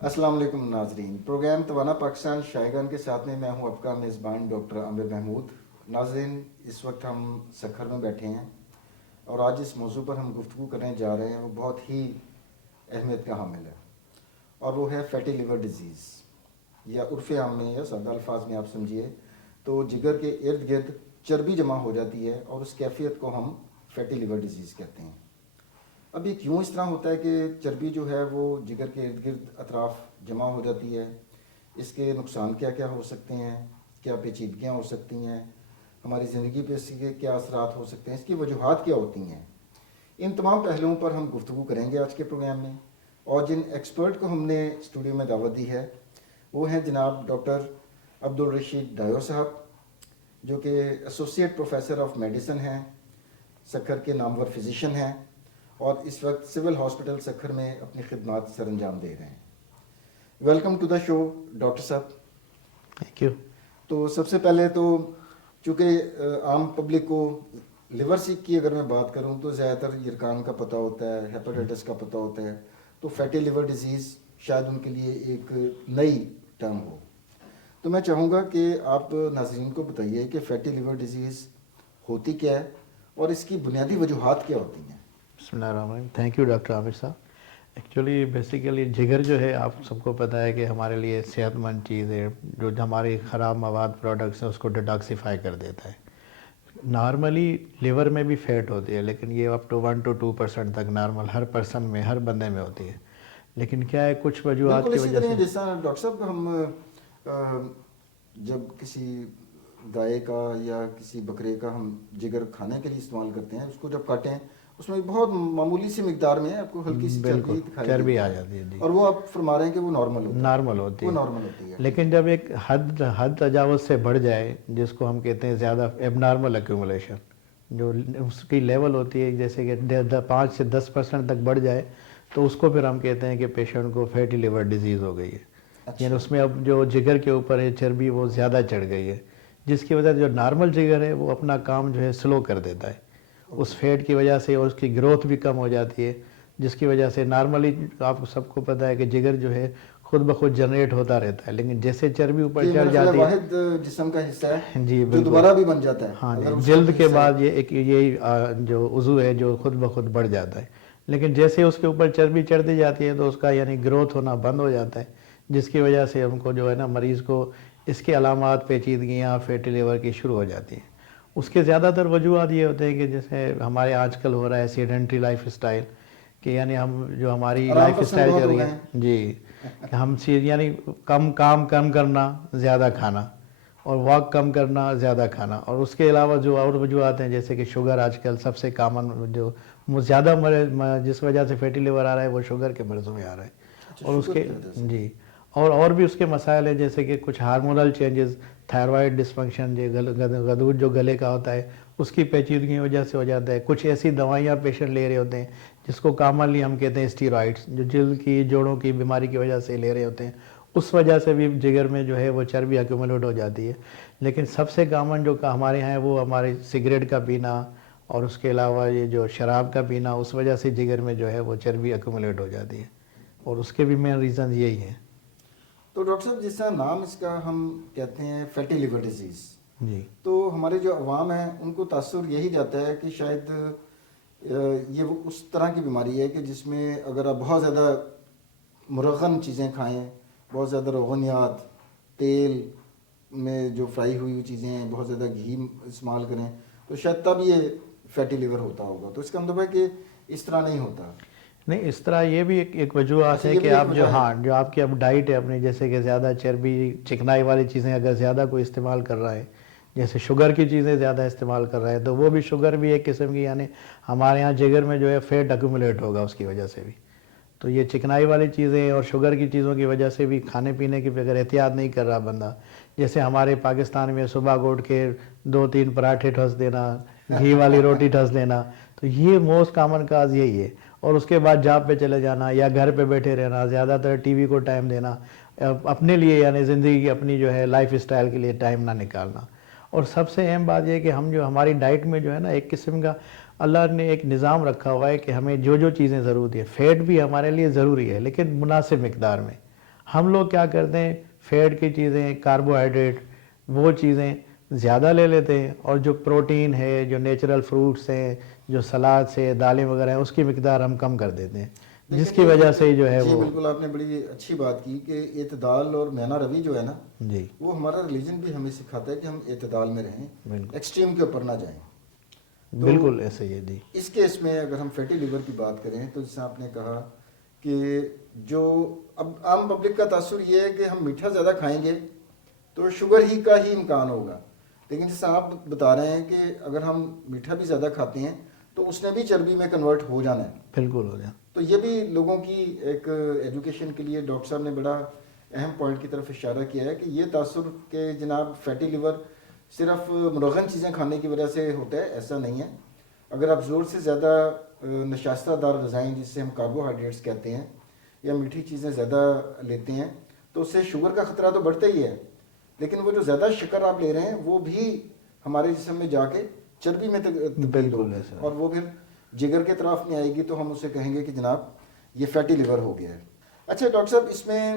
السلام علیکم ناظرین، پروگرام توانا پاکستان شائگان کے ساتھ میں ہوں آپ کا میزبان ڈاکٹر عامر محمود۔ ناظرین، اس وقت ہم سکھر میں بیٹھے ہیں اور آج اس موضوع پر ہم گفتگو کرنے جا رہے ہیں، وہ بہت ہی اہمیت کا حامل ہے اور وہ ہے فیٹی لیور ڈیزیز، یا عرف عام میں یا سادہ الفاظ میں آپ سمجھیے تو جگر کے ارد گرد چربی جمع ہو جاتی ہے اور اس کیفیت کو ہم فیٹی لیور ڈیزیز کہتے ہیں۔ اب یہ کیوں اس طرح ہوتا ہے کہ چربی جو ہے وہ جگر کے ارد گرد اطراف جمع ہو جاتی ہے؟ اس کے نقصان کیا کیا ہو سکتے ہیں؟ کیا پیچیدگیاں ہو سکتی ہیں؟ ہماری زندگی پہ اس کے کیا اثرات ہو سکتے ہیں؟ اس کی وجوہات کیا ہوتی ہیں؟ ان تمام پہلوؤں پر ہم گفتگو کریں گے آج کے پروگرام میں، اور جن ایکسپرٹ کو ہم نے اسٹوڈیو میں دعوت دی ہے وہ ہیں جناب ڈاکٹر عبدالرشید ڈایو صاحب، جو کہ ایسوسیٹ پروفیسر آف میڈیسن ہیں، سکھر کے نامور فزیشین ہیں اور اس وقت سول ہاسپٹل سکھر میں اپنی خدمات سر انجام دے رہے ہیں۔ Welcome to the show doctor صاحب۔ Thank you. تو سب سے پہلے تو چونکہ عام پبلک کو لیور سیک کی اگر میں بات کروں تو زیادہ تر یرکان کا پتہ ہوتا ہے، ہیپاٹائٹس کا پتہ ہوتا ہے، تو فیٹی لیور ڈیزیز شاید ان کے لیے ایک نئی ٹرم ہو۔ تو میں چاہوں گا کہ آپ ناظرین کو بتائیے کہ فیٹی لیور ڈیزیز ہوتی کیا ہے اور اس کی بنیادی وجوہات کیا ہوتی ہیں؟ بسم اللہ الرحمن الرحیم۔ تھینک یو ڈاکٹر عامر صاحب۔ ایکچولی بیسیکلی جگر جو ہے آپ سب کو پتہ ہے کہ ہمارے لیے صحت مند چیز ہے، جو ہماری خراب مواد پروڈکٹس ہیں اس کو ڈیٹاکسیفائی کر دیتا ہے۔ نارملی لیور میں بھی فیٹ ہوتی ہے، لیکن یہ اپ ٹو 1 to 2% تک نارمل ہر پرسن میں، ہر بندے میں ہوتی ہے، لیکن کیا ہے کچھ وجوہات بالکل کی اسی وجہ طرح سے جیسا ڈاکٹر صاحب ہم جب کسی گائے کا یا کسی بکرے کا ہم جگر کھانے کے لیے استعمال کرتے ہیں، اس کو جب کاٹیں اس میں بہت معمولی سی مقدار میں آپ کو ہلکی سی بالکل چربی دکھائی چربی دیتی آ ہے، جاتی ہے جی، اور وہ آپ فرما رہے ہیں کہ وہ نارمل ہوتا ہے، نارمل ہوتی وہ ہے۔ نارمل ہوتی ہے، لیکن جب ایک حد تجاوز سے بڑھ جائے، جس کو ہم کہتے ہیں زیادہ ایب نارمل ایکومولیشن، جو اس کی لیول ہوتی ہے جیسے کہ 5 سے 10% تک بڑھ جائے، تو اس کو پھر ہم کہتے ہیں کہ پیشنٹ کو فیٹی لیور ڈیزیز ہو گئی ہے۔ یعنی اس میں اب جو جگر کے اوپر ہے چربی وہ زیادہ چڑھ گئی ہے، جس کی وجہ سے جو نارمل جگر ہے وہ اپنا کام جو ہے سلو کر دیتا ہے اس فیٹ کی وجہ سے، اور اس کی گروتھ بھی کم ہو جاتی ہے، جس کی وجہ سے نارملی آپ سب کو پتہ ہے کہ جگر جو ہے خود بخود جنریٹ ہوتا رہتا ہے، لیکن جیسے چربی اوپر چڑھ جاتی ہے، واحد جسم کا حصہ ہے جی جو بالکل، دوبارہ بھی بن جاتا ہے ہاں جی، اگر اس کا جلد کوئی کے حصہ بعد یہ ایک یہی جو عضو ہے جو خود بخود بڑھ جاتا ہے، لیکن جیسے اس کے اوپر چربی چڑھتی جاتی ہے تو اس کا یعنی گروتھ ہونا بند ہو جاتا ہے، جس کی وجہ سے ہم کو جو ہے نا مریض کو اس کے علامات پیچیدگیاں فیٹی لیور کی شروع ہو جاتی ہیں۔ اس کے زیادہ تر وجوہات یہ ہوتے ہیں کہ جیسے ہمارے آج کل ہو رہا ہے سیڈنٹری لائف اسٹائل، کہ یعنی ہم جو ہماری آرام لائف پسند اسٹائل بہت چل ہو رہی گئے ہے ہیں۔ جی، کہ ہم یعنی کم کام کم کرنا، زیادہ کھانا، اور واک کم کرنا، زیادہ کھانا، اور اس کے علاوہ جو اور وجوہات ہیں جیسے کہ شوگر آج کل سب سے کامن جو زیادہ جس وجہ سے فیٹی لیور آ رہا ہے وہ شوگر کے مرضوں میں آ رہا ہے، اور اس شوگر کے کی وجہ سے جی اور بھی اس کے مسائل ہیں جیسے کہ کچھ ہارمونل چینجز، تھائرائڈ ڈسفنکشن، غدود جو گلے کا ہوتا ہے اس کی پیچیدگی کی وجہ سے ہو جاتا ہے، کچھ ایسی دوائیاں پیشنٹ لے رہے ہوتے ہیں جس کو کامنلی ہم کہتے ہیں اسٹیرائڈس، جو جلد کی جوڑوں کی بیماری کی وجہ سے لے رہے ہوتے ہیں، اس وجہ سے بھی جگر میں جو ہے وہ چربی ایکومولیٹ ہو جاتی ہے۔ لیکن سب سے کامن جو ہمارے یہاں ہے وہ ہمارے سگریٹ کا پینا، اور اس کے علاوہ یہ جو شراب کا پینا، اس وجہ سے جگر میں جو ہے وہ چربی ایکومولیٹ ہو جاتی ہے، اور اس کے بھی مین ریزن یہی ہیں۔ تو ڈاکٹر صاحب جس طرح نام اس کا ہم کہتے ہیں فیٹی لیور ڈیزیز، جی تو ہمارے جو عوام ہیں ان کو تاثر یہی جاتا ہے کہ شاید یہ وہ اس طرح کی بیماری ہے کہ جس میں اگر آپ بہت زیادہ مرغن چیزیں کھائیں، بہت زیادہ روغنیات، تیل میں جو فرائی ہوئی چیزیں ہیں، بہت زیادہ گھی استعمال کریں تو شاید تب یہ فیٹی لیور ہوتا ہوگا۔ تو اس کا مطلب ہے کہ اس طرح نہیں ہوتا۔ نہیں، اس طرح یہ بھی ایک وجوہات اچھا، ہے یہ کہ بھی ایک آپ جو وجہ ہے۔ جو آپ کی اب ڈائٹ ہے اپنی، جیسے کہ زیادہ چربی چکنائی والی چیزیں اگر زیادہ کوئی استعمال کر رہا ہے، جیسے شوگر کی چیزیں زیادہ استعمال کر رہا ہے، تو وہ بھی شوگر بھی ایک قسم کی، یعنی ہمارے یہاں جگر میں جو ہے فیٹ ایکومولیٹ ہوگا اس کی وجہ سے بھی۔ تو یہ چکنائی والی چیزیں اور شوگر کی چیزوں کی وجہ سے بھی کھانے پینے کی اگر احتیاط نہیں کر رہا بندہ، جیسے ہمارے پاکستان میں صبح کو اٹھ کے 2-3 پراٹھے ٹھس دینا، گھی والی روٹی ٹھس دینا، تو یہ موسٹ کامن کاز یہی ہے، اور اس کے بعد جاب پہ چلے جانا یا گھر پہ بیٹھے رہنا، زیادہ تر ٹی وی کو ٹائم دینا، اپنے لیے یعنی زندگی کی اپنی جو ہے لائف اسٹائل کے لیے ٹائم نہ نکالنا۔ اور سب سے اہم بات یہ ہے کہ ہم جو ہماری ڈائٹ میں جو ہے نا ایک قسم کا اللہ نے ایک نظام رکھا ہوا ہے کہ ہمیں جو چیزیں ضروری ہے، فیٹ بھی ہمارے لیے ضروری ہے لیکن مناسب مقدار میں۔ ہم لوگ کیا کرتے ہیں فیٹ کی چیزیں کاربوہائیڈریٹ وہ چیزیں زیادہ لے لیتے ہیں اور جو پروٹین ہے جو نیچرل فروٹس ہیں جو سلاد سے دالیں وغیرہ ہیں اس کی مقدار ہم کم کر دیتے ہیں جس کی وجہ سے جو ہے جی وہ بالکل آپ نے بڑی اچھی بات کی کہ اعتدال اور میانہ روی جو ہے نا جی وہ ہمارا ریلیجن بھی ہمیں سکھاتا ہے کہ ہم اعتدال میں رہیں بالکل ایکسٹریم کے اوپر نہ جائیں. تو بالکل ایسے ہی ہے جی. اس کیس میں اگر ہم فیٹی لیور کی بات کریں تو جیسے آپ نے کہا کہ جو اب عام پبلک کا تاثر یہ ہے کہ ہم میٹھا زیادہ کھائیں گے تو شوگر ہی کا ہی امکان ہوگا, لیکن جیسے آپ بتا رہے ہیں کہ اگر ہم میٹھا بھی زیادہ کھاتے ہیں تو اس نے بھی چربی میں کنورٹ ہو جانا ہے. بالکل ہو جائے. تو یہ بھی لوگوں کی ایک ایجوکیشن کے لیے ڈاکٹر صاحب نے بڑا اہم پوائنٹ کی طرف اشارہ کیا ہے کہ یہ تاثر کہ جناب فیٹی لیور صرف مرغن چیزیں کھانے کی وجہ سے ہوتا ہے, ایسا نہیں ہے. اگر آپ زور سے زیادہ نشاستہ دار غذائیں جس سے ہم کاربوہائیڈریٹس کہتے ہیں یا میٹھی چیزیں زیادہ لیتے ہیں تو اس سے شوگر کا خطرہ تو بڑھتا ہی ہے, لیکن وہ جو زیادہ شکر آپ لے رہے ہیں وہ بھی ہمارے جسم میں جا کے چربی میں تبدیل ہوگی اور وہ پھر جگر کے طرف میں آئے گی تو ہم اسے کہیں گے کہ جناب یہ فیٹی لیور ہو گیا ہے. اچھا ڈاکٹر صاحب اس میں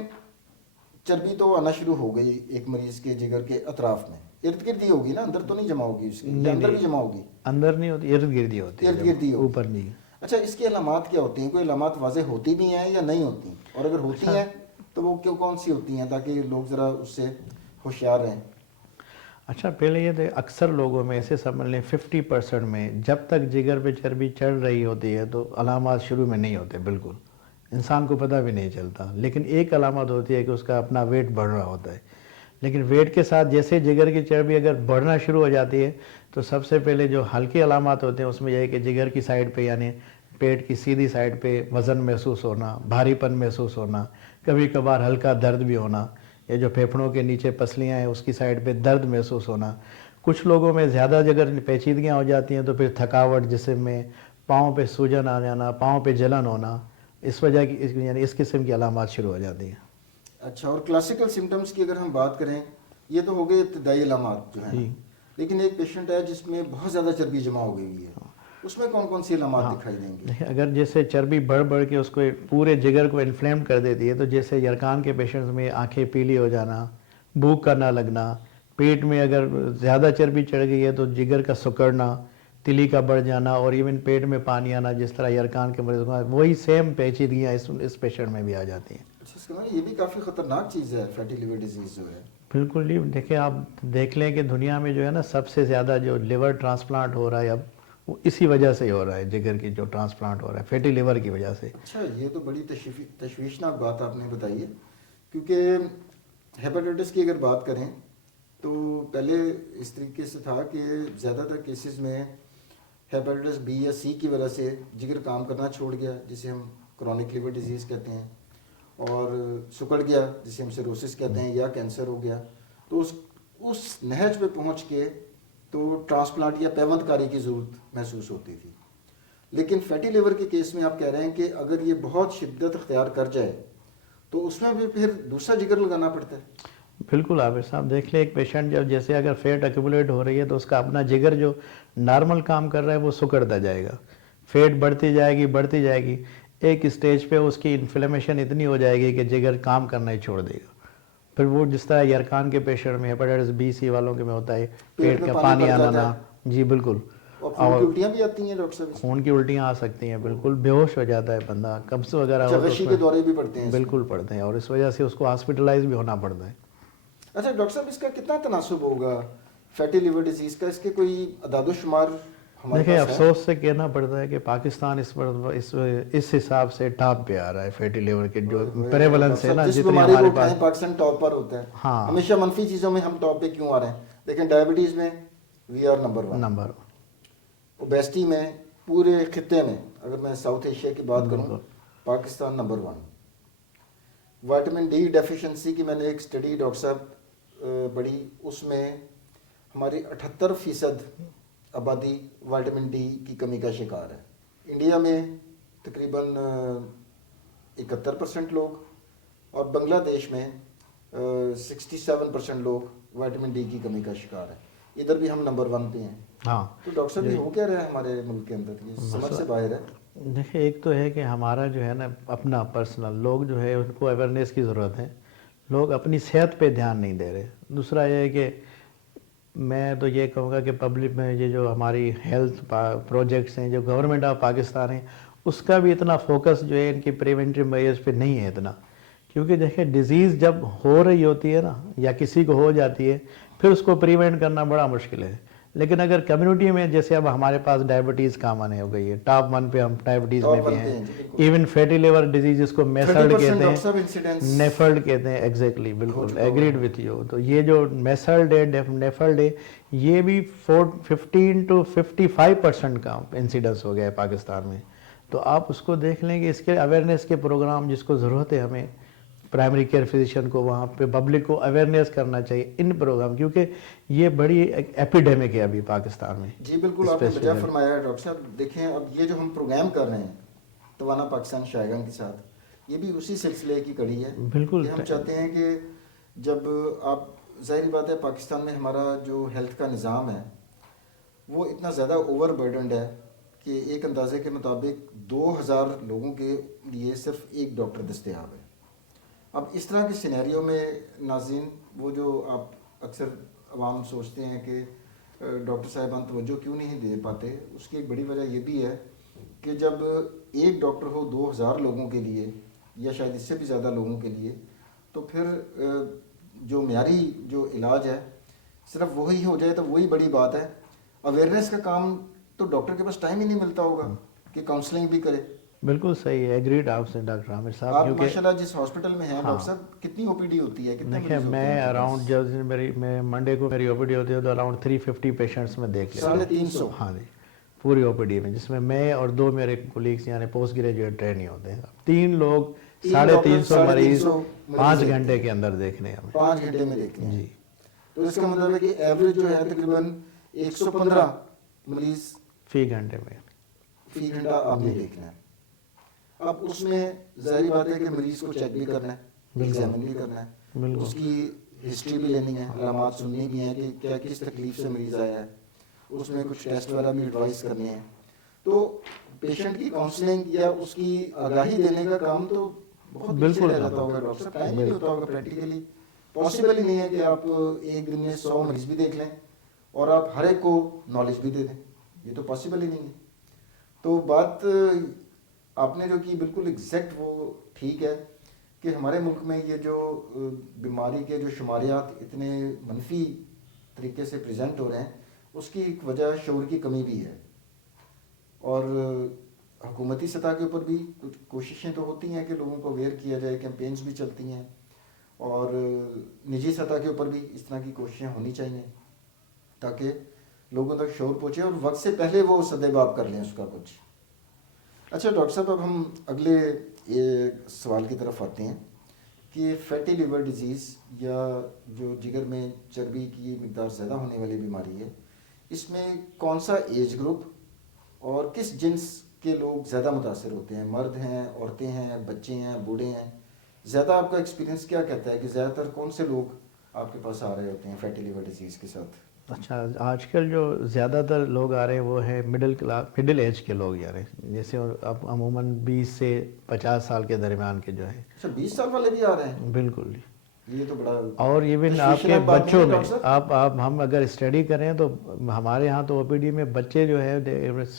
چربی تو آنا شروع ہو گئی ایک مریض کے جگر کے اطراف میں, ارد گرد ہی ہوگی نا, اندر تو نہیں جمع ہوگی اس کی, اندر بھی جمع ہوگی؟ اندر نہیں ہوتی, ارد گرد ہی ہوتی ہے, ارد گرد ہی ہوگی, اوپر نہیں. اچھا اس کی علامات کیا ہوتی ہیں, کوئی علامات واضح ہوتی بھی ہیں یا نہیں ہوتی, اور اگر ہوتی ہیں تو وہ کون سی ہوتی ہیں تاکہ لوگ ذرا اس سے ہوشیار رہیں؟ اچھا پہلے یہ اکثر لوگوں میں ایسے سمجھ لیں 50% میں جب تک جگر پہ چربی چڑھ رہی ہوتی ہے تو علامات شروع میں نہیں ہوتے, بالکل انسان کو پتہ بھی نہیں چلتا. لیکن ایک علامت ہوتی ہے کہ اس کا اپنا ویٹ بڑھ رہا ہوتا ہے, لیکن ویٹ کے ساتھ جیسے جگر کی چربی اگر بڑھنا شروع ہو جاتی ہے تو سب سے پہلے جو ہلکی علامات ہوتے ہیں اس میں یہ ہے کہ جگر کی سائڈ پہ یعنی پیٹ کی سیدھی سائڈ پہ وزن محسوس ہونا, بھاری پن محسوس ہونا, کبھی کبھار ہلکا درد بھی ہونا, یہ جو پھیپھڑوں کے نیچے پسلیاں ہیں اس کی سائڈ پہ درد محسوس ہونا. کچھ لوگوں میں زیادہ جگر پیچیدگیاں ہو جاتی ہیں تو پھر تھکاوٹ جسم میں, پاؤں پہ سوجن آ جانا, پاؤں پہ جلن ہونا, اس وجہ کی یعنی اس قسم کی علامات شروع ہو جاتی ہیں. اچھا اور کلاسیکل سمٹمز کی اگر ہم بات کریں یہ تو ہو گئے ابتدائی علامات جو ہیں, لیکن ایک پیشنٹ ہے جس میں بہت زیادہ چربی جمع ہو گئی ہے, اس میں کون کون سی علامات دکھائی دیں گی؟ اگر جیسے چربی بڑھ بڑھ کے اس کو پورے جگر کو انفلیمڈ کر دیتی ہے تو جیسے یرقان کے پیشنٹس میں آنکھیں پیلی ہو جانا, بھوک کا نہ لگنا, پیٹ میں اگر زیادہ چربی چڑھ گئی ہے تو جگر کا سکڑنا, تلی کا بڑھ جانا اور ایون پیٹ میں پانی آنا, جس طرح یرقان کے مریض کو وہی سیم پیچیدگیاں اس پیشنٹ میں بھی آ جاتی ہیں. اچھا یہ بھی کافی خطرناک چیز ہے فیٹی لیور ڈیزیز جو ہے. بالکل جی, دیکھیں آپ دیکھ لیں کہ دنیا میں جو ہے نا سب سے زیادہ جو لیور ٹرانسپلانٹ ہو رہا ہے اب وہ اسی وجہ سے ہی ہو رہا ہے, جگر کی جو ٹرانسپلانٹ ہو رہا ہے فیٹی لیور کی وجہ سے. اچھا یہ تو بڑی تشویشناک بات آپ نے بتائی ہے, کیونکہ ہیپاٹائٹس کی اگر بات کریں تو پہلے اس طریقے سے تھا کہ زیادہ تر کیسز میں ہیپاٹائٹس بی یا سی کی وجہ سے جگر کام کرنا چھوڑ گیا جسے ہم کرونک لیور ڈیزیز کہتے ہیں, اور سکڑ گیا جسے ہم سیروسس کہتے ہیں, یا کینسر ہو گیا, تو اس نہج پہ پہنچ کے تو ٹرانسپلانٹ یا پیوند کاری کی ضرورت محسوس ہوتی تھی. لیکن فیٹی لیور کے کیس میں آپ کہہ رہے ہیں کہ اگر یہ بہت شدت اختیار کر جائے تو اس میں بھی پھر دوسرا جگر لگانا پڑتا ہے. بالکل عابر صاحب دیکھ لیں ایک پیشنٹ جب جیسے اگر فیٹ ایکومولیٹ ہو رہی ہے تو اس کا اپنا جگر جو نارمل کام کر رہا ہے وہ سکڑتا جائے گا, فیٹ بڑھتی جائے گی, ایک اسٹیج پہ اس کی انفلیمیشن اتنی ہو جائے گی کہ جگر کام کرنا ہی چھوڑ دے گا. پھر وہ جس طرح یرقان کے پیشنٹ میں ہیپاٹائٹس بی سی والوں کے میں ہوتا ہے پیٹ کا پانی آنا, جی بالکل, اور الٹیاں بھی آتی ہیں ڈاکٹر صاحب, خون کی الٹیاں آ سکتی ہیں, بالکل بے ہوش ہو جاتا ہے بندہ, قبض وغیرہ غشی کے دورے بھی پڑتے ہیں, بالکل پڑتے ہیں, اور اس وجہ سے اس کو ہاسپٹلائز بھی ہونا پڑتا ہے. اچھا ڈاکٹر صاحب اس کا کتنا تناسب ہوگا فیٹی لیور ڈیزیز کا, اس کے کوئی اعداد و شمار ہمارے دیکھیں پاس ہے؟ افسوس سے کہنا پڑتا ہے کہ پاکستان اس حساب سے ٹاپ پہ آ رہا ہے فیٹی لیور کے جو پریولنس ہے نا, جس جتنی بیماری ہمارے کو پاس پاکستان ٹاپ پر ہوتا ہے. ہاں ہمیشہ منفی چیزوں میں ہم ٹاپ پہ کیوں آ رہے ہیں؟ لیکن ڈائبٹیز میں وی آر نمبر 1, اوبیسٹی میں پورے خطے میں اگر میں ساؤتھ ایشیا کی بات کروں Pakistan number 1. Vitamin D deficiency کی میں نے ایک اسٹڈی ڈاکٹر صاحب پڑھی, اس میں ہماری 78% آبادی وائٹامن ڈی کی کمی کا شکار ہے. انڈیا میں تقریباً 71% لوگ, اور بنگلہ دیش میں 67% لوگ وائٹامن ڈی کی کمی کا شکار ہے. ادھر بھی ہم نمبر 1 پہ ہیں. ہاں تو ڈاکٹر صاحب یہ ہو کیا رہا ہے ہمارے ملک کے اندر، یہ سمجھ سے باہر ہے؟ دیکھیں ایک تو ہے کہ ہمارا جو ہے نا اپنا پرسنل لوگ جو ہے ان کو اویئرنیس کی ضرورت ہے، لوگ اپنی صحت پہ دھیان نہیں دے رہے۔ دوسرا یہ ہے کہ میں تو یہ کہوں گا کہ پبلک میں یہ جو ہماری ہیلتھ پروجیکٹس ہیں جو گورنمنٹ آف پاکستان ہے اس کا بھی اتنا فوکس جو ہے ان کی پریونٹیو میئرز پہ نہیں ہے اتنا، کیونکہ دیکھیں ڈیزیز جب ہو رہی ہوتی ہے نا یا کسی کو ہو جاتی ہے پھر اس کو پریونٹ کرنا بڑا مشکل ہے، لیکن اگر کمیونٹی میں جیسے اب ہمارے پاس ڈائبٹیز کامن ہو گئی ہے، ٹاپ 1 پہ ہم ڈائبٹیز میں ٹاپ بھی 1 پہ ہیں، ہیں جی بالکل۔ ایون فیٹی لیور ڈیزیز جس کو میسرڈ 30% کہتے ڈاکٹر ہیں، صاحب انسیڈنس نیفلڈ کہتے ہیں، ایگزیکٹلی ہو بالکل چکا ہوا ایگریڈ ہے۔ With you. تو یہ جو میسرڈ ہے نیفلڈ ہے یہ بھی 15 to 55% کا انسیڈنس ہو گیا ہے پاکستان میں۔ تو آپ اس کو دیکھ لیں کہ اس کے اویئرنیس کے پروگرام جس کو ضرورت ہے ہمیں پرائمری کیئر فزیشین کو وہاں پہ پبلک کو اویئرنیس کرنا چاہیے ان پروگرام، کیونکہ یہ بڑی ایپیڈیمک ہے ابھی پاکستان میں۔ جی بالکل آپ نے بجا فرمایا ہے ڈاکٹر صاحب۔ دیکھیں اب یہ جو ہم پروگرام کر رہے ہیں توانا پاکستان شائگان کے ساتھ، یہ بھی اسی سلسلے کی کڑی ہے بالکل کہ ہم چاہتے ہیں کہ جب آپ ظاہری بات ہے پاکستان میں ہمارا جو ہیلتھ کا نظام ہے وہ اتنا زیادہ اوور برڈنڈ ہے کہ ایک اندازے کے مطابق 2000 لوگوں کے لیے صرف ایک ڈاکٹر دستیاب ہے۔ اب اس طرح کے سینیریو میں ناظرین، وہ جو آپ اکثر عوام سوچتے ہیں کہ ڈاکٹر صاحبان توجہ کیوں نہیں دے پاتے، اس کی ایک بڑی وجہ یہ بھی ہے کہ جب ایک ڈاکٹر ہو 2000 لوگوں کے لیے یا شاید اس سے بھی زیادہ لوگوں کے لیے، تو پھر جو معیاری جو علاج ہے صرف وہی ہو جائے تو وہی بڑی بات ہے۔ اویئرنیس کا کام تو ڈاکٹر کے پاس ٹائم ہی نہیں ملتا ہوگا کہ کاؤنسلنگ بھی کرے۔ بالکل صحیح ہے، ایگریڈ آپ سے ڈاکٹر عامر صاحب، آپ کیونکہ ماشاء اللہ جس ہاسپٹل میں ہیں ڈاکٹر صاحب کتنی او پی ڈی ہوتی ہے، کتنے دیکھیں مریض ہوتے ہیں میں آپ کے اراؤنڈ پاس؟ جب میں منڈے کو میری او پی ڈی ہوتی ہے تو اراؤنڈ 350 پیشنٹس میں دیکھ لیتا ہوں۔ 350 ہاں جی، پوری او پی ڈی میں، جس میں اور 2 میرے کولیگس یعنی پوسٹ گریجویٹ ٹرینی ہوتے ہیں، 3 لوگ 350 مریض 5 گھنٹے کے اندر دیکھنے ہمیں 5 گھنٹے میں دیکھتے ہیں جی۔ تو اس کا مطلب ہے کہ ایوریج جو ہے تقریباً 115 مریض فی گھنٹے میں فی گھنٹہ آپ نے دیکھنا ہے۔ اب اس میں ظاہری بات ہے کہ مریض کو چیک بھی کرنا ہے، ایگزامن بھی کرنا ہے، اس کی ہسٹری بھی لینی ہے، علامات سننی بھی ہیں کہ کیا کس تکلیف سے مریض آیا ہے، اس میں کچھ ٹیسٹ وغیرہ بھی ایڈوائز کرنے ہیں۔ تو پیشنٹ کی کاؤنسلنگ یا اس کی آگاہی دینے کا کام تو بہت پیچھے رہ جاتا ہوگا ڈاکٹر صاحب، ٹائم نہیں ہوتا ہوگا، پریکٹیکلی پاسبل ہی نہیں ہے کہ آپ ایک دن میں 100 مریض بھی دیکھ لیں اور آپ ہر ایک کو نالج بھی دے دیں، یہ تو پاسبل ہی نہیں ہے۔ تو بات آپ نے جو کی بالکل ایگزیکٹ وہ ٹھیک ہے کہ ہمارے ملک میں یہ جو بیماری کے جو شماریات اتنے منفی طریقے سے پریزنٹ ہو رہے ہیں، اس کی ایک وجہ شعور کی کمی بھی ہے، اور حکومتی سطح کے اوپر بھی کچھ کوششیں تو ہوتی ہیں کہ لوگوں کو اویئر کیا جائے، کیمپینز بھی چلتی ہیں، اور نجی سطح کے اوپر بھی اس طرح کی کوششیں ہونی چاہیے تاکہ لوگوں تک شعور پہنچے اور وقت سے پہلے وہ سد باب کر لیں اس کا کچھ۔ اچھا ڈاکٹر صاحب، اب ہم اگلے سوال کی طرف آتے ہیں کہ فیٹی لیور ڈیزیز یا جو جگر میں چربی کی مقدار زیادہ ہونے والی بیماری ہے، اس میں کون سا ایج گروپ اور کس جنس کے لوگ زیادہ متاثر ہوتے ہیں؟ مرد ہیں، عورتیں ہیں، بچے ہیں، بوڑھے ہیں؟ زیادہ آپ کا ایکسپیرینس کیا کہتا ہے کہ زیادہ تر کون سے لوگ آپ کے پاس آ رہے ہوتے ہیں فیٹی لیور ڈیزیز کے ساتھ؟ اچھا، آج کل جو زیادہ تر لوگ آ رہے ہیں وہ ہے مڈل ایج کے لوگ آ رہے ہیں، جیسے اب عموماً 20 سے 50 سال کے درمیان کے جو ہیں۔ اچھا 20 سال والے بھی آ رہے ہیں؟ بالکل، یہ تو بڑا اور ایون آپ کے بچوں میں آپ ہم اگر اسٹڈی کریں تو ہمارے ہاں تو او پی ڈی میں بچے جو ہے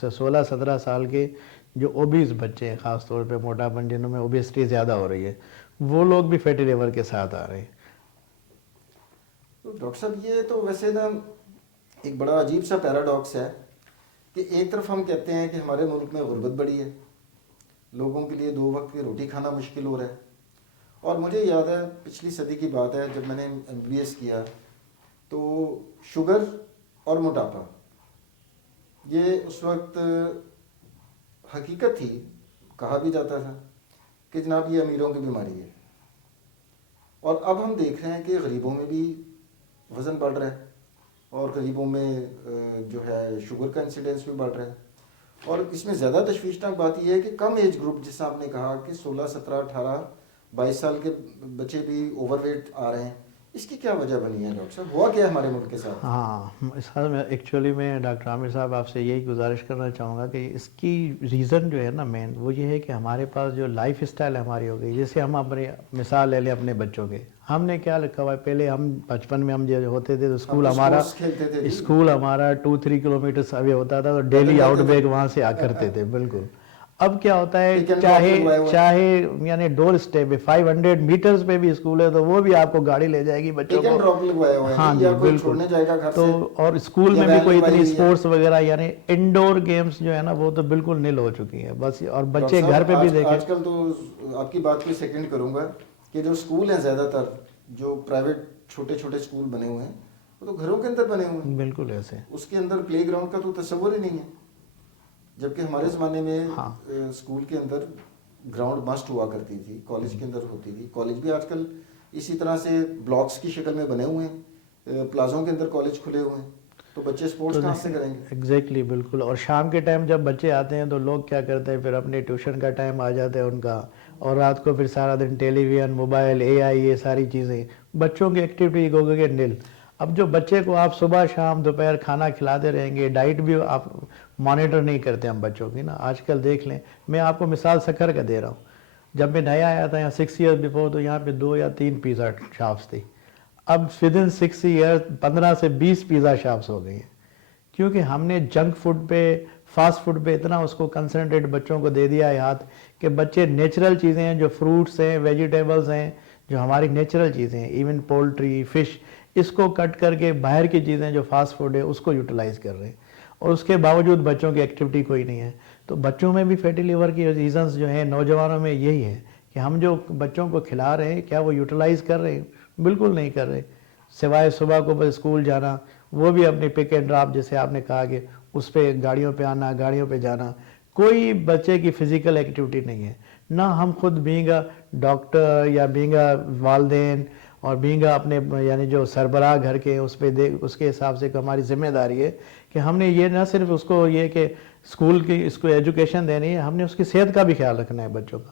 16-17 سال کے جو اوبیز بچے ہیں، خاص طور پہ موٹاپن جنہوں میں اوبیسٹی زیادہ ہو رہی ہے، وہ لوگ بھی فیٹی لیور کے ساتھ آ رہے ہیں۔ تو ڈاکٹر صاحب یہ تو ویسے نا ایک بڑا عجیب سا پیراڈاکس ہے کہ ایک طرف ہم کہتے ہیں کہ ہمارے ملک میں غربت بڑی ہے، لوگوں کے لیے 2 وقت کی روٹی کھانا مشکل ہو رہا ہے، اور مجھے یاد ہے پچھلی صدی کی بات ہے جب میں نے MBBS کیا تو شوگر اور موٹاپا یہ اس وقت حقیقت تھی، کہا بھی جاتا تھا کہ جناب یہ امیروں کی بیماری ہے، اور اب ہم دیکھ رہے ہیں کہ غریبوں میں بھی وزن بڑھ رہا ہے اور غریبوں میں جو ہے شوگر کا انسیڈنس بھی بڑھ رہا ہے، اور اس میں زیادہ تشویشناک بات یہ ہے کہ کم ایج گروپ جیسا آپ نے کہا کہ 16 17 18 22 سال کے بچے بھی اوور ویٹ آ رہے ہیں، اس کی کیا وجہ بنی ہے ڈاکٹر صاحب؟ ہوا کیا ہے ہمارے ملک کے ساتھ؟ ہاں، اس حال میں ایکچولی میں ڈاکٹر عامر صاحب آپ سے یہی گزارش کرنا چاہوں گا کہ اس کی ریزن جو ہے نا مین وہ یہ ہے کہ ہمارے پاس جو لائف اسٹائل ہماری ہو گئی. جیسے ہم اپنی مثال لے لیں اپنے بچوں کے, ہم نے کیا لکھا ہوا ہے, پہلے ہم بچپن میں ہم جو ہوتے تھے تو اسکول ہمارا 2-3 کلومیٹر اوے ہوتا تھا, تو ڈیلی آؤٹ بیک وہاں سے آ کرتے تھے. بالکل. اب کیا ہوتا ہے, چاہے یعنی ڈور اسٹیپ 500 میٹرز پہ بھی اسکول ہے تو وہ بھی آپ کو گاڑی لے جائے گی بچوں کو. ہاں جی بالکل. تو اور اسکول میں بھی کوئی اتنی اسپورٹس وغیرہ یعنی انڈور گیمز جو ہے نا وہ تو بالکل نل ہو چکی ہیں بس. اور بچے گھر پہ بھی دیکھیں, آج کل تو آپ کی بات کو سیکنڈ کروں گا کہ جو اسکول ہیں زیادہ تر جو پرائیویٹ چھوٹے چھوٹے اسکول بنے ہوئے ہیں وہ تو گھروں کے اندر بنے ہوئے ہیں. بالکل ایسے اس کے اندر پلے گراؤنڈ کا تو تصور ہی نہیں ہے, جبکہ ہمارے زمانے میں اسکول کے اندر گراؤنڈ مسٹ ہوا کرتی تھی, کالج کے اندر ہوتی تھی. کالج بھی آج کل اسی طرح سے بلاکس کی شکل میں بنے ہوئے ہیں, پلازوں کے اندر کالج کھلے ہوئے ہیں, تو بچے اسپورٹس کہاں سے کریں گے؟ ایگزیکٹلی بالکل. اور شام کے ٹائم جب بچے آتے ہیں تو لوگ کیا کرتے ہیں, پھر اپنے ٹیوشن کا ٹائم آ جاتا ہے ان کا, اور رات کو پھر سارا دن ٹیلی ویژن, موبائل, اے آئی, یہ ساری چیزیں, بچوں کی ایکٹیویٹی کو گے نل. اب جو بچے کو آپ صبح شام دوپہر کھانا کھلاتے رہیں گے, ڈائٹ بھی آپ مانیٹر نہیں کرتے ہم بچوں کی نا. آج کل دیکھ لیں, میں آپ کو مثال سکھر کا دے رہا ہوں. جب میں نیا آیا تھا یہاں 6 ایئر بیفور تو یہاں پہ 2 یا 3 پیزا شاپس تھی. اب ودن 6 ایئر 15 سے 20 پیزا شاپس ہو گئی ہیں, کیونکہ ہم نے جنک فوڈ پہ, فاسٹ فوڈ پہ اتنا اس کو کنسنٹریٹ بچوں کو دے دیا ہے ہاتھ کہ بچے نیچرل چیزیں ہیں, جو فروٹس ہیں, ویجیٹیبلز ہیں, جو ہماری نیچرل چیزیں ہیں, ایون پولٹری, فش, اس کو کٹ کر کے باہر کی چیزیں جو فاسٹ فوڈ ہے اس کو یوٹیلائز کر رہے ہیں. اور اس کے باوجود بچوں کی ایکٹیویٹی کوئی نہیں ہے. تو بچوں میں بھی فیٹی لیور کی ریزنز جو ہیں نوجوانوں میں یہی ہے کہ ہم جو بچوں کو کھلا رہے ہیں کیا وہ یوٹیلائز کر رہے ہیں؟ بالکل نہیں کر رہے. سوائے صبح کو بس اسکول جانا, وہ بھی اپنے پک اینڈ ڈراپ, جیسے آپ نے کہا کہ اس پہ گاڑیوں پہ آنا, گاڑیوں پہ جانا, کوئی بچے کی فزیکل ایکٹیویٹی نہیں ہے. نہ ہم خود بینگا ڈاکٹر یا بینگا والدین اور بینگا اپنے یعنی جو سربراہ گھر کے اس پہ اس کے حساب سے ہماری ذمہ داری ہے کہ ہم نے یہ نہ صرف اس کو یہ کہ اسکول کی اس کو ایجوکیشن دینی ہے, ہم نے اس کی صحت کا بھی خیال رکھنا ہے بچوں کا,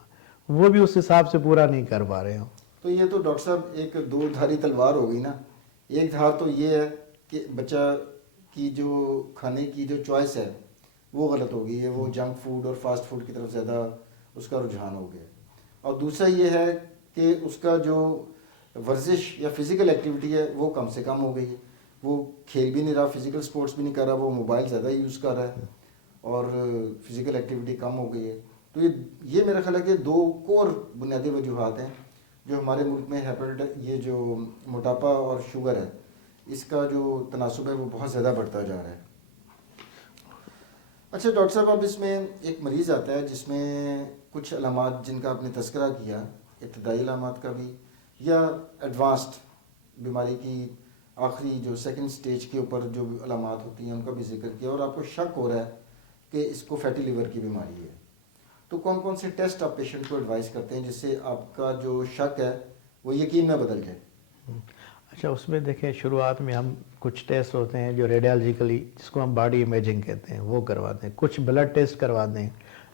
وہ بھی اس حساب سے پورا نہیں کر پا رہے ہوں. تو یہ تو ڈاکٹر صاحب ایک دو دھاری تلوار ہو گئی نا. ایک دھار تو یہ ہے کہ بچہ کی جو کھانے کی جو چوائس ہے وہ غلط ہو گئی ہے, وہ جنک فوڈ اور فاسٹ فوڈ کی طرف زیادہ اس کا رجحان ہو گیا. اور دوسرا یہ ہے کہ اس کا جو ورزش یا فزیکل ایکٹیویٹی ہے وہ کم سے کم ہو گئی ہے. وہ کھیل بھی نہیں رہا, فزیکل سپورٹس بھی نہیں کر رہا, وہ موبائل زیادہ یوز کر رہا ہے اور فزیکل ایکٹیویٹی کم ہو گئی ہے. تو یہ میرا خیال ہے کہ 2 کور بنیادی وجوہات ہیں جو ہمارے ملک میں یہ جو موٹاپا اور شوگر ہے اس کا جو تناسب ہے وہ بہت زیادہ بڑھتا جا رہا ہے. اچھا ڈاکٹر صاحب, اب اس میں ایک مریض آتا ہے جس میں کچھ علامات جن کا آپ نے تذکرہ کیا, ابتدائی علامات کا بھی یا ایڈوانسڈ بیماری کی آخری جو سیکنڈ سٹیج کے اوپر جو علامات ہوتی ہیں ان کا بھی ذکر کیا, اور آپ کو شک ہو رہا ہے کہ اس کو فیٹی لیور کی بیماری ہے. تو کون کون سے ٹیسٹ آپ پیشنٹ کو ایڈوائز کرتے ہیں جس سے آپ کا جو شک ہے وہ یقین میں بدل جائے؟ اچھا, اس میں دیکھیں شروعات میں ہم کچھ ٹیسٹ ہوتے ہیں جو ریڈیالوجیکلی, جس کو ہم باڈی امیجنگ کہتے ہیں, وہ کرواتے ہیں. کچھ بلڈ ٹیسٹ کرواتے ہیں.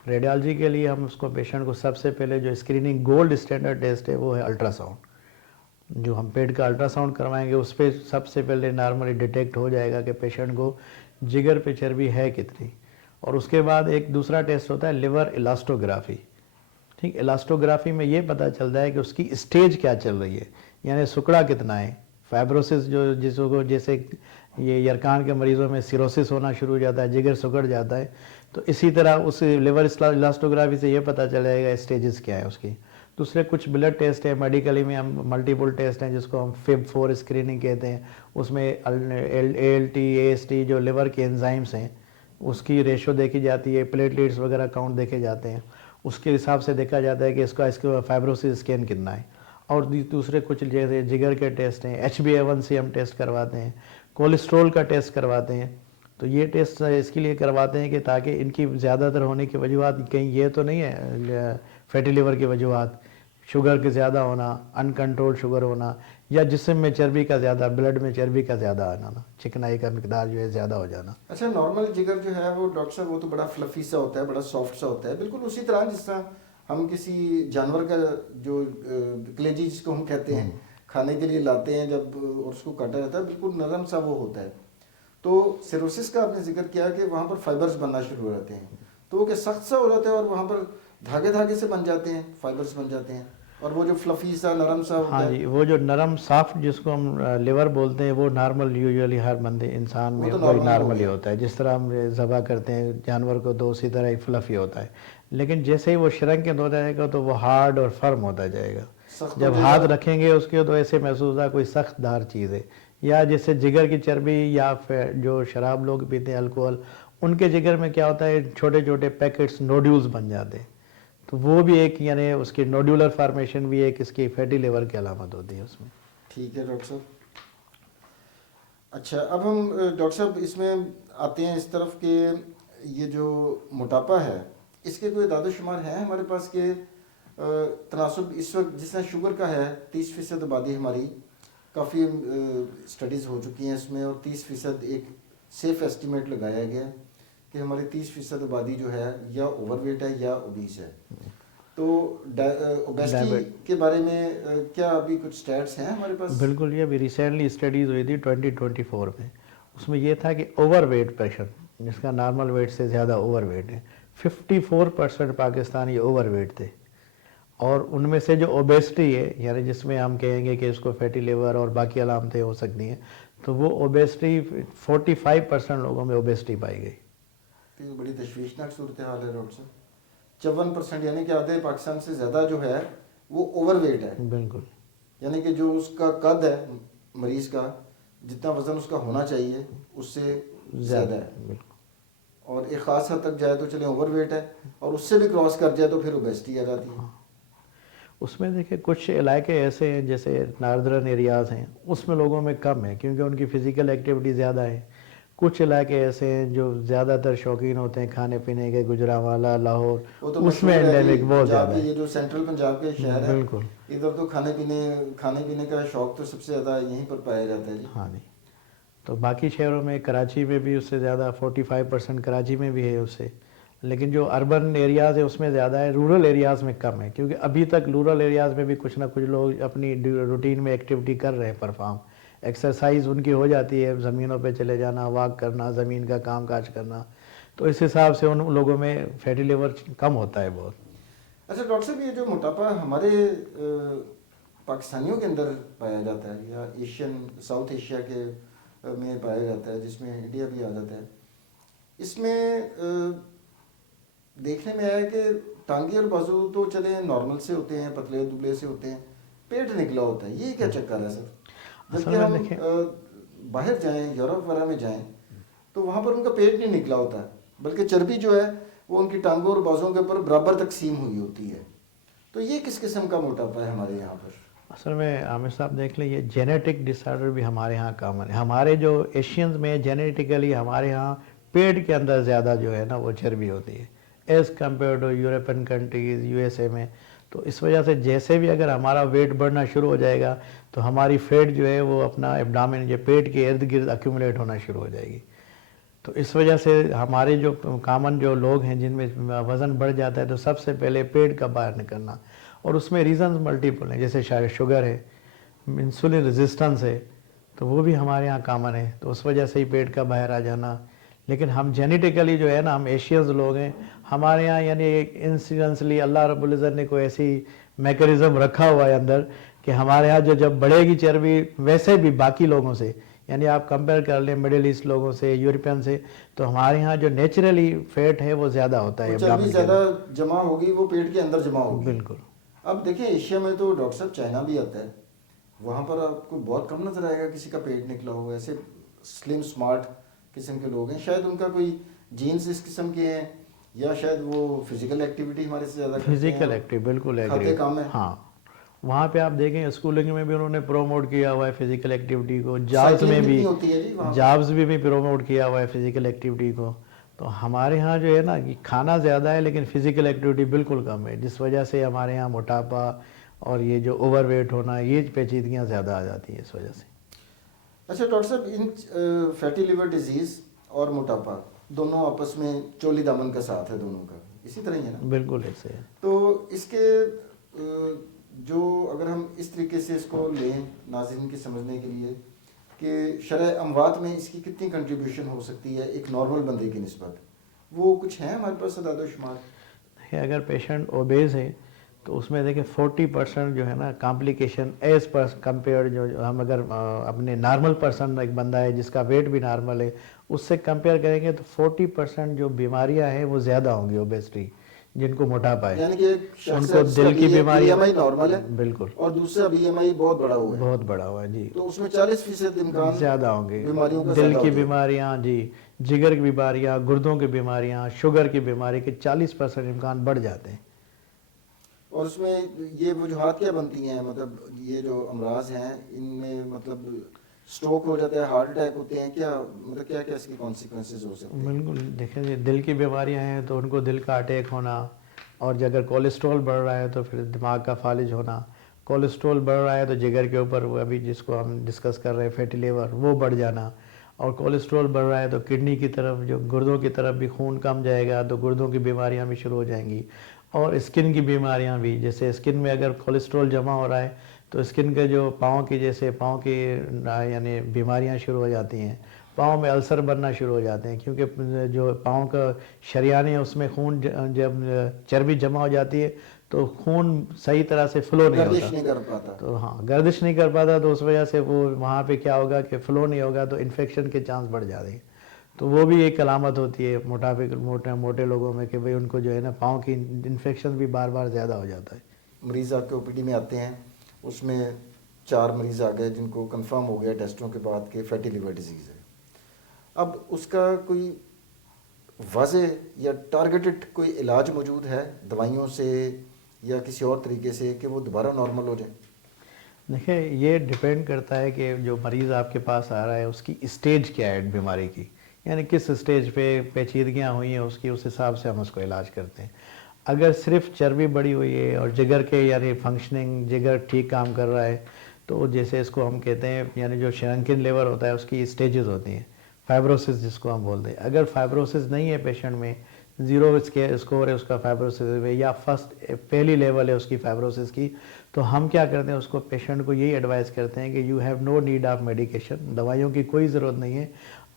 ریڈیالوجی کے لیے ہم اس کو پیشنٹ کو سب سے پہلے جو اسکریننگ گولڈ اسٹینڈرڈ ٹیسٹ ہے وہ ہے الٹرا ساؤنڈ. جو ہم پیٹ کا الٹرا ساؤنڈ کروائیں گے اس پہ سب سے پہلے نارملی ڈیٹیکٹ ہو جائے گا کہ پیشنٹ کو جگر پہ چربی ہے کتنی. اور اس کے بعد ایک دوسرا ٹیسٹ ہوتا ہے لیور الاسٹوگرافی. ٹھیک, الاسٹوگرافی میں یہ پتہ چلتا ہے کہ اس کی اسٹیج کیا چل رہی ہے, یعنی سکڑا کتنا ہے. فائبروسس جو جس کو جیسے یہ یرکان کے مریضوں میں سیروسس ہونا شروع ہو جاتا ہے, جگر سکڑ جاتا ہے, تو اسی طرح اس لیور الاسٹوگرافی سے یہ پتہ چلے گا اسٹیجز کیا ہے اس کی. دوسرے کچھ بلڈ ٹیسٹ ہیں, میڈیکلی میں ہم ملٹیپل ٹیسٹ ہیں جس کو ہم فیب 4 اسکریننگ کہتے ہیں. اس میں ALT, AST جو لیور کے انزائمس ہیں اس کی ریشو دیکھی جاتی ہے, پلیٹلیٹس وغیرہ کاؤنٹ دیکھے جاتے ہیں. اس کے حساب سے دیکھا جاتا ہے کہ اس کا فائبروسس اسکین کتنا ہے. اور دوسرے کچھ جیسے جگر کے ٹیسٹ ہیں, HbA1c ہم ٹیسٹ کرواتے ہیں, کولیسٹرول کا ٹیسٹ کرواتے ہیں. تو یہ ٹیسٹ اس کے لیے کرواتے ہیں کہ تاکہ ان کی زیادہ تر ہونے کی وجوہات کہیں یہ تو نہیں ہے فیٹی لیور کی وجوہات, شوگر کے زیادہ ہونا, ان کنٹرول شوگر ہونا, یا جسم میں چربی کا زیادہ, بلڈ میں چربی کا زیادہ آنا, چکنائی کا مقدار جو ہے زیادہ ہو جانا. اچھا, نارمل جگر جو ہے وہ ڈاکٹر صاحب وہ تو بڑا فلفی سا ہوتا ہے, بڑا سافٹ سا ہوتا ہے, بالکل اسی طرح جس طرح ہم کسی جانور کا جو کلیجی جس کو ہم کہتے ہیں کھانے کے لیے لاتے ہیں جب اور اس کو کاٹا جاتا ہے بالکل نرم سا وہ ہوتا ہے. تو سیروسس کا آپ نے ذکر کیا کہ وہاں پر فائبرز بننا شروع ہو جاتے ہیں, تو وہ کہ سخت سا ہو جاتا ہے اور وہاں پر دھاگے سے بن جاتے ہیں, فائبرز بن جاتے ہیں, اور وہ جو فلفی سا نرم سا ہوتا ہاں ہے. جی, وہ جو نرم سافٹ جس کو ہم لیور بولتے ہیں وہ نارمل یوزلی ہر بندے انسان میں تو وہی normal نارمل ہی ہو ہوتا ہے. جس طرح ہم ذبح کرتے ہیں جانور کو تو اسی طرح ہی فلفی ہوتا ہے, لیکن جیسے ہی وہ شرنکن ہو جائے گا تو وہ ہارڈ اور فرم ہوتا جائے گا. سخت ہو جب جائے ہاتھ گا. رکھیں گے اس کے تو ایسے محسوس ہوتا ہے کوئی سخت دار چیز ہے. یا جیسے جگر کی چربی یا پھر جو شراب لوگ پیتے ہیں الکوہل, ان کے جگر میں کیا ہوتا ہے چھوٹے چھوٹے پیکٹس نوڈیولز بن جاتے ہیں. تو وہ بھی ایک یعنی اس کی نوڈیولر فارمیشن بھی ایک اس کی فیٹی لیور کی علامت ہوتی ہے اس میں. ٹھیک ہے ڈاکٹر صاحب. اچھا, اب ہم ڈاکٹر صاحب اس میں آتے ہیں اس طرف کہ یہ جو موٹاپا ہے اس کے کوئی اعداد و شمار ہیں ہمارے پاس کہ تناسب اس وقت جس طرح شوگر کا ہے 30% آبادی ہماری, کافی اسٹڈیز ہو چکی ہیں اس میں, اور 30% ایک سیف ایسٹیمیٹ لگایا گیا کہ ہماری 30% آبادی جو ہے یا اوور ویٹ ہے یا اوبیس ہے. تو اوبیسٹی کے بارے میں کیا ابھی کچھ اسٹیٹس ہیں ہمارے پاس؟ بالکل, یہ ابھی ریسنٹلی اسٹڈیز ہوئی تھی 2024 میں. اس میں یہ تھا کہ اوور ویٹ پیشنٹ جس کا نارمل ویٹ سے زیادہ اوور ویٹ ہے 54% پاکستانی اوور ویٹ تھے, اور ان میں سے جو اوبیسٹی ہے یعنی جس میں ہم کہیں گے کہ اس کو فیٹی لیور اور باقی علامتیں ہو سکتی ہیں, تو وہ اوبیسٹی 45% لوگوں میں اوبیسٹی پائی گئی. یہ بڑی تشویشناک صورتحال ہے ڈاکٹر صاحب. 54% یعنی کہ آدھے پاکستان سے زیادہ جو ہے وہ اوور ویٹ ہے. بالکل, یعنی کہ جو اس کا قد ہے مریض کا, جتنا وزن اس کا ہونا چاہیے اس سے زیادہ ہے, بالکل. اور ایک خاص حد تک جائے تو چلیں اوور ویٹ ہے, اور اس سے بھی کراس کر جائے تو پھر اوبیسٹی آ جاتی ہے. اس میں دیکھیں کچھ علاقے ایسے ہیں جیسے ناردرن ایریاز ہیں, اس میں لوگوں میں کم ہے کیونکہ ان کی فزیکل ایکٹیویٹی زیادہ ہے. کچھ علاقے ایسے ہیں جو زیادہ تر شوقین ہوتے ہیں کھانے پینے کے, گجرانوالہ, لاہور, وہ تو اس میں مشہور ہے انڈیمک جی, بہت پنجاب زیادہ کے ہے. یہ جو سینٹرل پنجاب کے شہر ہے بالکل, ادھر تو کھانے پینے کا شوق تو سب سے زیادہ یہیں پر پایا جاتا ہے جی. ہاں جی. تو باقی شہروں میں کراچی میں بھی اس سے زیادہ 45% کراچی میں بھی ہے اس سے, لیکن جو اربن ایریاز ہے اس میں زیادہ ہے, رورل ایریاز میں کم ہے کیونکہ ابھی تک رورل ایریاز میں بھی کچھ نہ کچھ لوگ اپنی روٹین میں ایکٹیویٹی کر رہے ہیں پرفارم. ایکسرسائز ان کی ہو جاتی ہے, زمینوں پہ چلے جانا, واک کرنا, زمین کا کام کاج کرنا, تو اس حساب سے ان لوگوں میں فیٹی لیور کم ہوتا ہے بہت. اچھا ڈاکٹر صاحب, یہ جو موٹاپا ہمارے پاکستانیوں کے اندر پایا جاتا ہے یا ایشین ساؤتھ ایشیا کے میں پایا جاتا ہے جس میں انڈیا بھی آ جاتا ہے, اس میں دیکھنے میں آیا کہ ٹانگیں اور بازو تو چلے نارمل سے ہوتے ہیں, پتلے دبلے سے ہوتے ہیں, پیٹ نکلا ہوتا ہے, یہ کیا چکر ہے سر؟ جبکہ ہم باہر جائیں یورپ وغیرہ میں جائیں تو وہاں پر ان کا پیٹ نہیں نکلا ہوتا, بلکہ چربی جو ہے وہ ان کی ٹانگوں اور بازوں کے اوپر برابر تقسیم ہوئی ہوتی ہے. تو یہ کس قسم کا موٹاپا ہے ہمارے یہاں پر؟ اصل میں عامر صاحب دیکھ لیں, یہ جینیٹک ڈس آرڈر بھی ہمارے ہاں کامن ہے. ہمارے جو ایشینز میں جینیٹیکلی ہمارے ہاں پیٹ کے اندر زیادہ جو ہے نا وہ چربی ہوتی ہے as compare to European countries, U S A میں. تو اس وجہ سے جیسے بھی اگر ہمارا ویٹ بڑھنا شروع ہو جائے گا تو ہماری فیٹ جو ہے وہ اپنا ایبڈامن جو پیٹ کے ارد گرد ایکومولیٹ ہونا شروع ہو جائے گی. تو اس وجہ سے ہمارے جو کامن جو لوگ ہیں جن میں وزن بڑھ جاتا ہے تو سب سے پہلے پیٹ کا باہر نکلنا, اور اس میں ریزنز ملٹیپل ہیں, جیسے شاید شوگر ہے, انسولین ریزسٹنس ہے, تو وہ بھی ہمارے ہاں کامن ہے, تو اس وجہ سے ہی پیٹ کا باہر آ جانا. لیکن ہم جینیٹیکلی جو ہے نا ہم ایشینز لوگ ہیں, ہمارے ہاں یعنی ایک انسیڈنسلی اللہ رب العزت نے کوئی ایسی میکانزم رکھا ہوا ہے اندر کہ ہمارے ہاں جو جب بڑھے گی چربی ویسے بھی باقی لوگوں سے, یعنی آپ کمپیئر کر لیں مڈل ایسٹ لوگوں سے, یورپین سے, تو ہمارے ہاں جو نیچرلی فیٹ ہے وہ زیادہ ہوتا ہے. چربی زیادہ جمع ہوگی وہ پیٹ کے اندر جمع ہوگی. بالکل. اب دیکھیں ایشیا میں تو ڈاکٹر صاحب چائنا بھی آتا ہے, وہاں پر آپ کو بہت کم نظر آئے گا کسی کا پیٹ نکلا ہوا. ایسے سلم سمارٹ قسم کے لوگ ہیں, شاید ان کا کوئی جینز اس قسم کے ہیں, یا شاید وہ فزیکل ایکٹیویٹی ہمارے سے زیادہ کرتے ہیں. فزیکل ایکٹیو بالکل کھاتے کام ہے. ہاں, وہاں پہ آپ دیکھیں اسکولنگ میں بھی انہوں نے پروموٹ کیا ہوا ہے فزیکل ایکٹیویٹی کو, جابس میں بھی جابس بھی پروموٹ کیا ہوا ہے فزیکل ایکٹیویٹی کو. تو ہمارے ہاں جو ہے نا کھانا زیادہ ہے لیکن فزیکل ایکٹیویٹی بالکل کم ہے, جس وجہ سے ہمارے ہاں موٹاپا اور یہ جو اوور ویٹ ہونا یہ پیچیدگیاں زیادہ آ جاتی ہیں اس وجہ سے. اچھا ڈاکٹر صاحب, ان فیٹی لیور ڈیزیز اور موٹاپا دونوں آپس میں چولی دامن کا ساتھ ہے دونوں کا, اسی طرح ہی ہے نا؟ بالکل ایسے ہے. تو اس کے جو اگر ہم اس طریقے سے اس کو لیں ناظرین کے سمجھنے کے لیے کہ شرح اموات میں اس کی کتنی کنٹریبیوشن ہو سکتی ہے ایک نارمل بندے کی نسبت، وہ کچھ ہیں ہمارے پاس اعداد و شمار؟ اگر پیشنٹ اوبیز ہے تو اس میں دیکھیں 40% جو ہے نا کمپلیکیشن ایز پر کمپیئر، جو ہم اگر اپنے نارمل پرسن ایک بندہ ہے جس کا ویٹ بھی نارمل ہے اس سے کمپیئر کریں گے تو 40% جو بیماریاں ہیں وہ زیادہ ہوں گی اوبیسٹی، جن کو موٹاپا ہے، یعنی کہ ایک ان شخص کو ہے جس کا دل کی بی بیماری ایم آئی نارمل ہے بالکل اور دوسرا بی ایم آئی بہت بڑا ہوا ہے، بہت بڑا ہوا ہے جی، تو اس میں 40% امکان زیادہ ہوں گے، بیماریوں کا دل زیادہ ہو کی جائے گا۔ بیماریاں جی، جگر کی بیماریاں، گردوں کی بیماریاں، شوگر کی بیماری کے 40% امکان بڑھ جاتے ہیں۔ اور اس میں یہ وجوہات کیا بنتی ہیں، مطلب یہ جو امراض ہیں ان میں مطلب سٹروک ہو جاتا ہے، ہارٹ اٹیک ہوتے ہیں، کیا مطلب کیا کیا اس کی کانسیکوینسز ہو سکتے ہیں؟ بالکل دیکھیں جی، دل کی بیماریاں ہیں تو ان کو دل کا اٹیک ہونا، اور اگر کولیسٹرول بڑھ رہا ہے تو پھر دماغ کا فالج ہونا، کولیسٹرول بڑھ رہا ہے تو جگر کے اوپر وہ ابھی جس کو ہم ڈسکس کر رہے ہیں فیٹی لیور وہ بڑھ جانا، اور کولیسٹرول بڑھ رہا ہے تو کڈنی کی طرف جو گردوں کی طرف بھی خون کم جائے گا تو گردوں کی بیماریاں بھی شروع ہو جائیں گی، اور اسکن کی بیماریاں بھی، جیسے اسکن میں اگر کولیسٹرول جمع ہو رہا ہے تو اسکن کے جو پاؤں کی، جیسے پاؤں کی یعنی بیماریاں شروع ہو جاتی ہیں، پاؤں میں السر بننا شروع ہو جاتے ہیں، کیونکہ جو پاؤں کا شریان ہے اس میں خون جب چربی جمع ہو جاتی ہے تو خون صحیح طرح سے فلو نہیں ہوتا، گردش نہیں کر پاتا۔ تو ہاں گردش نہیں کر پاتا تو اس وجہ سے وہ وہاں پہ کیا ہوگا کہ فلو نہیں ہوگا تو انفیکشن کے چانس بڑھ جاتے ہیں، تو وہ بھی ایک علامت ہوتی ہے موٹے لوگوں میں کہ بھئی ان کو جو ہے نا پاؤں کی انفیکشن بھی بار بار زیادہ ہو جاتا ہے۔ مریض آپ کے او پی ڈی میں آتے ہیں، اس میں 4 مریض آ گئے جن کو کنفرم ہو گیا ٹیسٹوں کے بعد کہ فیٹی لیور ڈیزیز ہے، اب اس کا کوئی واضح یا ٹارگیٹڈ کوئی علاج موجود ہے دوائیوں سے یا کسی اور طریقے سے کہ وہ دوبارہ نارمل ہو جائے؟ دیکھیں یہ ڈیپینڈ کرتا ہے کہ جو مریض آپ کے پاس آ رہا ہے اس کی اسٹیج کیا ہے بیماری کی، یعنی کس اسٹیج پہ پیچیدگیاں ہوئی ہیں اس حساب سے ہم اس کو علاج کرتے ہیں۔ اگر صرف چربی بڑھی ہوئی ہے اور جگر کے یعنی فنکشننگ جگر ٹھیک کام کر رہا ہے تو جیسے اس کو ہم کہتے ہیں یعنی جو شرنکن لیور ہوتا ہے اس کی اسٹیجز ہوتی ہیں، فائبروسس جس کو ہم بولتے ہیں، اگر فائبروسس نہیں ہے پیشنٹ میں، 0 اسکور ہے اس کا فائبروسس میں یا پہلی لیول ہے اس کی فائبروسس کی، تو ہم کیا کرتے ہیں اس کو پیشنٹ کو یہی ایڈوائز کرتے ہیں کہ you have no need of medication, دوائیوں کی کوئی ضرورت نہیں ہے،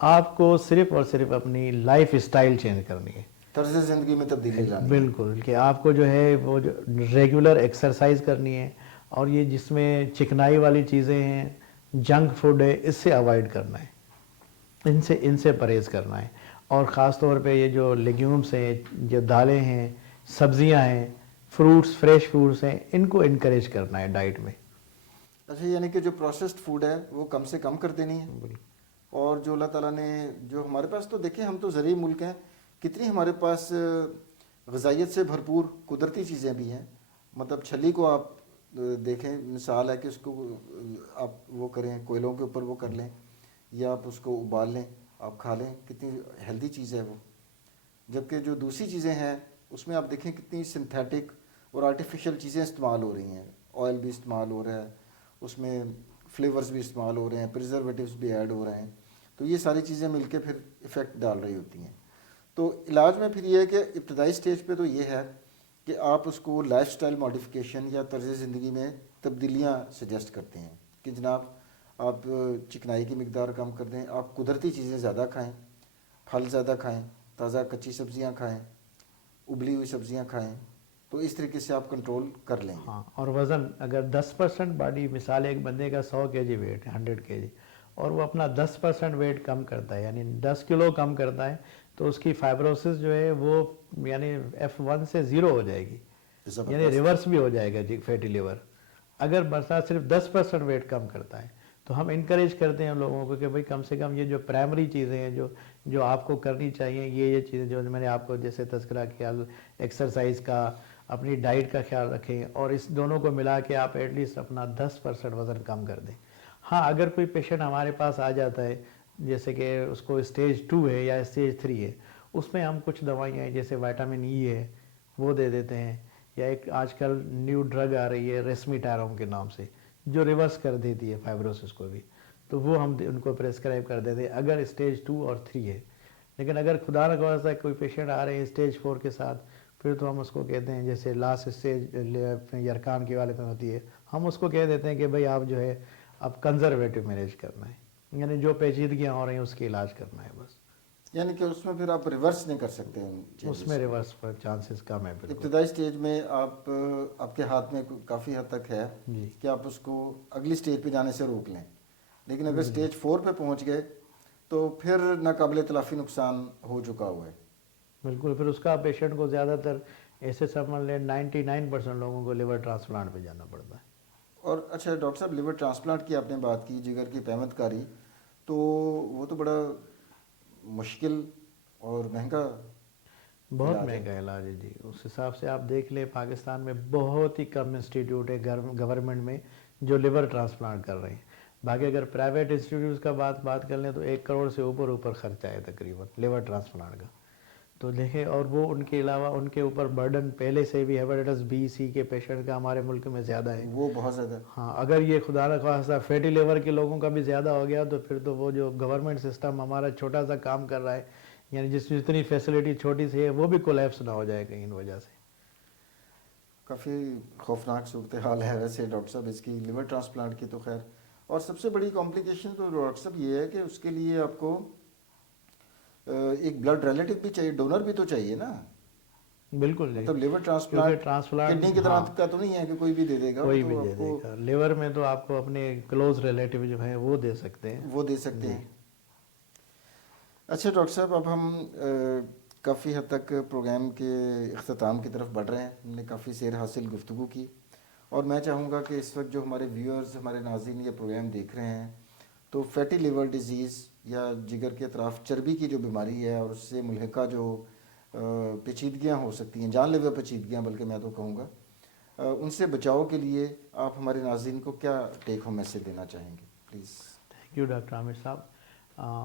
آپ کو صرف اور صرف اپنی لائف اسٹائل چینج کرنی ہے، طرز زندگی میں تبدیلی لانی ہے۔ بالکل، کہ آپ کو جو ہے وہ جو ریگولر ایکسرسائز کرنی ہے، اور یہ جس میں چکنائی والی چیزیں ہیں، جنک فوڈ ہے، اس سے اوائڈ کرنا ہے، ان سے پرہیز کرنا ہے، اور خاص طور پہ یہ جو لیگیومس ہیں، جو دالیں ہیں، سبزیاں ہیں، فروٹس، فریش فروٹس ہیں، ان کو انکریج کرنا ہے ڈائٹ میں۔ اچھا، یعنی کہ جو پروسیسڈ فوڈ ہے وہ کم سے کم کر دینی ہے، اور جو اللہ تعالیٰ نے جو ہمارے پاس، تو دیکھیں ہم تو زرعی ملک ہیں، کتنی ہمارے پاس غذائیت سے بھرپور قدرتی چیزیں بھی ہیں، مطلب چھلی کو آپ دیکھیں، مثال ہے کہ اس کو آپ وہ کریں کوئلوں کے اوپر وہ کر لیں یا آپ اس کو ابال لیں، آپ کھا لیں، کتنی ہیلدی چیز ہے وہ، جبکہ جو دوسری چیزیں ہیں اس میں آپ دیکھیں کتنی سنتھیٹک اور آرٹیفیشل چیزیں استعمال ہو رہی ہیں، آئل بھی استعمال ہو رہا ہے، اس میں فلیورز بھی استعمال ہو رہے ہیں، پریزرویٹیوز بھی ایڈ ہو رہے ہیں، تو یہ ساری چیزیں مل کے پھر افیکٹ ڈال رہی ہوتی ہیں۔ تو علاج میں پھر یہ ہے کہ ابتدائی سٹیج پہ تو یہ ہے کہ آپ اس کو لائف سٹائل ماڈیفیکیشن یا طرز زندگی میں تبدیلیاں سجیسٹ کرتے ہیں کہ جناب آپ چکنائی کی مقدار کم کر دیں، آپ قدرتی چیزیں زیادہ کھائیں، پھل زیادہ کھائیں، تازہ کچی سبزیاں کھائیں، ابلی ہوئی سبزیاں کھائیں، تو اس طریقے سے آپ کنٹرول کر لیں گے۔ ہاں، اور وزن اگر 10% باڈی، مثال ایک بندے کا 100 کے جی ویٹ ہے، 100 کے جی، اور وہ اپنا 10% ویٹ کم کرتا ہے یعنی 10 کلو کم کرتا ہے تو اس کی فائبروسس جو ہے وہ یعنی F1 سے 0 ہو جائے گی، یعنی ریورس بھی ہو جائے گا جی فیٹی لیور، اگر بندہ صرف 10% ویٹ کم کرتا ہے تو ہم انکریج کرتے ہیں لوگوں کو کہ بھئی کم سے کم یہ جو پرائمری چیزیں ہیں جو آپ کو کرنی چاہیے، یہ چیزیں جو میں نے آپ کو جیسے تذکرہ کیا، ایکسرسائز کا، اپنی ڈائٹ کا خیال رکھیں، اور اس دونوں کو ملا کے آپ ایٹ لیسٹ اپنا 10% وزن کم کر دیں۔ ہاں اگر کوئی پیشنٹ ہمارے پاس آ جاتا ہے جیسے کہ اس کو اسٹیج 2 ہے یا اسٹیج 3 ہے، اس میں ہم کچھ دوائیاں ہیں جیسے وائٹامن ای ہے وہ دے دیتے ہیں، یا ایک آج کل نیو ڈرگ آ رہی ہے ریسمیٹیرون کے نام سے جو ریورس کر دیتی ہے فائبروسس کو بھی، تو وہ ہم ان کو پریسکرائب کر دیتے ہیں اگر اسٹیج 2 اور 3 ہے۔ لیکن اگر خدا نخواستہ کوئی پیشنٹ آ رہے ہیں اسٹیج 4 کے ساتھ، پھر تو ہم اس کو کہتے ہیں جیسے لاسٹ اسٹیج یرکان کے والے میں ہوتی ہے، ہم اس کو کہہ دیتے ہیں کہ بھائی آپ جو ہے اب کنزرویٹو مینیج کرنا ہے، یعنی جو پیچیدگیاں ہو رہی ہیں اس کی علاج کرنا ہے بس. یعنی کہ اس میں پھر آپ ریورس نہیں کر سکتے ان اس changes میں کو. ریورس پر چانسز کم ہے بالکل. ابتدائی سٹیج میں آپ کے ہاتھ میں کافی حد تک ہے جی کہ آپ اس کو اگلی سٹیج پہ جانے سے روک لیں، لیکن اگر جی سٹیج 4 پہ پہنچ گئے تو پھر ناقابل تلافی نقصان ہو چکا ہوا ہے. بالکل. پھر اس کا پیشنٹ کو زیادہ تر ایسے سمجھ لیں 99% لوگوں کو لیور ٹرانسپلانٹ پہ جانا پڑتا ہے. اور اچھا ڈاکٹر صاحب، لیور ٹرانسپلانٹ کی آپ نے بات کی، جگر کی پیوند کاری، تو وہ تو بڑا مشکل اور مہنگا بہت علاج ہے. مہنگا علاج ہے جی. اس حساب سے آپ دیکھ لیں پاکستان میں بہت ہی کم انسٹیٹیوٹ ہے گورنمنٹ میں جو لیور ٹرانسپلانٹ کر رہے ہیں. باقی اگر پرائیویٹ انسٹیٹیوٹس کا بات کر لیں تو 1 کروڑ سے اوپر خرچہ ہے تقریباً لیور ٹرانسپلانٹ کا. تو دیکھیں، اور وہ ان کے علاوہ ان کے اوپر برڈن پہلے سے بھی ہیپاٹائٹس بی سی کے پیشنٹ کا ہمارے ملک میں زیادہ ہے. وہ بہت زیادہ. ہاں، اگر یہ خدا نخواستہ فیٹی لیور کے لوگوں کا بھی زیادہ ہو گیا تو پھر تو وہ جو گورنمنٹ سسٹم ہمارا چھوٹا سا کام کر رہا ہے، یعنی جتنی فیسلٹی چھوٹی سی ہے وہ بھی کولیپس نہ ہو جائے کہیں ان وجہ سے. کافی خوفناک صورتحال ہے ویسے ڈاکٹر صاحب اس کی لیور ٹرانسپلانٹ کی تو. خیر، اور سب سے بڑی کمپلیکیشن تو ڈاکٹر صاحب یہ ہے کہ اس کے لیے آپ کو ایک بلڈ ریلیٹو بھی چاہیے، ڈونر بھی تو چاہیے نا. بالکل جی. مطلب لیور کیونکہ ٹرانسپلانٹ کڈنی کی طرح کا تو نہیں ہے کہ کوئی بھی دے دے گا. کوئی وہ بھی تو دے آپ دے کو گا. لیور میں تو آپ کو اپنے کلوز ریلیٹیو جو ہیں وہ دے سکتے ہیں. وہ دے سکتے ہیں. اچھا ڈاکٹر صاحب، اب ہم کافی حد تک پروگرام کے اختتام کی طرف بڑھ رہے ہیں. ہم نے کافی سیر حاصل گفتگو کی، اور میں چاہوں گا کہ اس وقت جو ہمارے ویورز، ہمارے ناظرین یہ پروگرام دیکھ رہے ہیں، تو فیٹی لیور ڈیزیز یا جگر کے اطراف چربی کی جو بیماری ہے اور اس سے ملحقہ جو پیچیدگیاں ہو سکتی ہیں، جان لیوا پیچیدگیاں بلکہ میں تو کہوں گا، ان سے بچاؤ کے لیے آپ ہمارے ناظرین کو کیا ٹیک ہوم میسیج دینا چاہیں گے پلیز؟ تھینک یو ڈاکٹر عامر صاحب.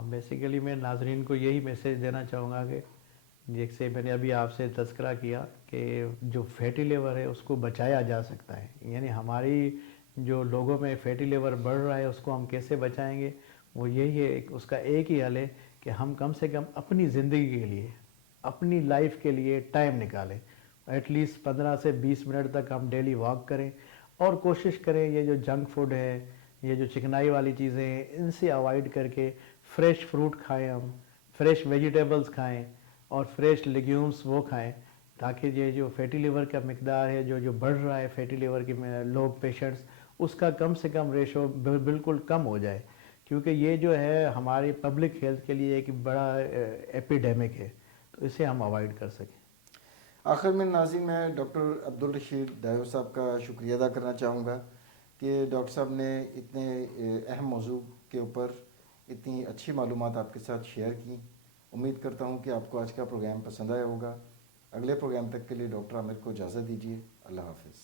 بیسیکلی میں ناظرین کو یہی میسیج دینا چاہوں گا کہ جیسے میں نے ابھی آپ سے تذکرہ کیا کہ جو فیٹی لیور ہے اس کو بچایا جا سکتا ہے. یعنی ہماری جو لوگوں میں فیٹی لیور بڑھ رہا ہے اس کو ہم کیسے بچائیں گے؟ وہ یہی ہے، اس کا ایک ہی حل ہے کہ ہم کم سے کم اپنی زندگی کے لیے، اپنی لائف کے لیے ٹائم نکالیں. ایٹ لیسٹ 15 سے 20 منٹ تک ہم ڈیلی واک کریں، اور کوشش کریں یہ جو جنک فوڈ ہے، یہ جو چکنائی والی چیزیں ہیں، ان سے اوائڈ کر کے فریش فروٹ کھائیں، ہم فریش ویجیٹیبلز کھائیں اور فریش لیگیومز وہ کھائیں، تاکہ یہ جو فیٹی لیور کا مقدار ہے جو بڑھ رہا ہے فیٹی لیور کے لوگ پیشنٹس، اس کا کم سے کم ریشو بالکل کم ہو جائے. کیونکہ یہ جو ہے ہماری پبلک ہیلتھ کے لیے ایک بڑا ایپیڈیمک ہے، تو اسے ہم اوائڈ کر سکیں. آخر میں ناظرین، میں ڈاکٹر عبدالرشید ڈائیو صاحب کا شکریہ ادا کرنا چاہوں گا کہ ڈاکٹر صاحب نے اتنے اہم موضوع کے اوپر اتنی اچھی معلومات آپ کے ساتھ شیئر کی. امید کرتا ہوں کہ آپ کو آج کا پروگرام پسند آیا ہوگا. اگلے پروگرام تک کے لیے ڈاکٹر عامر کو اجازت دیجیے. اللہ حافظ.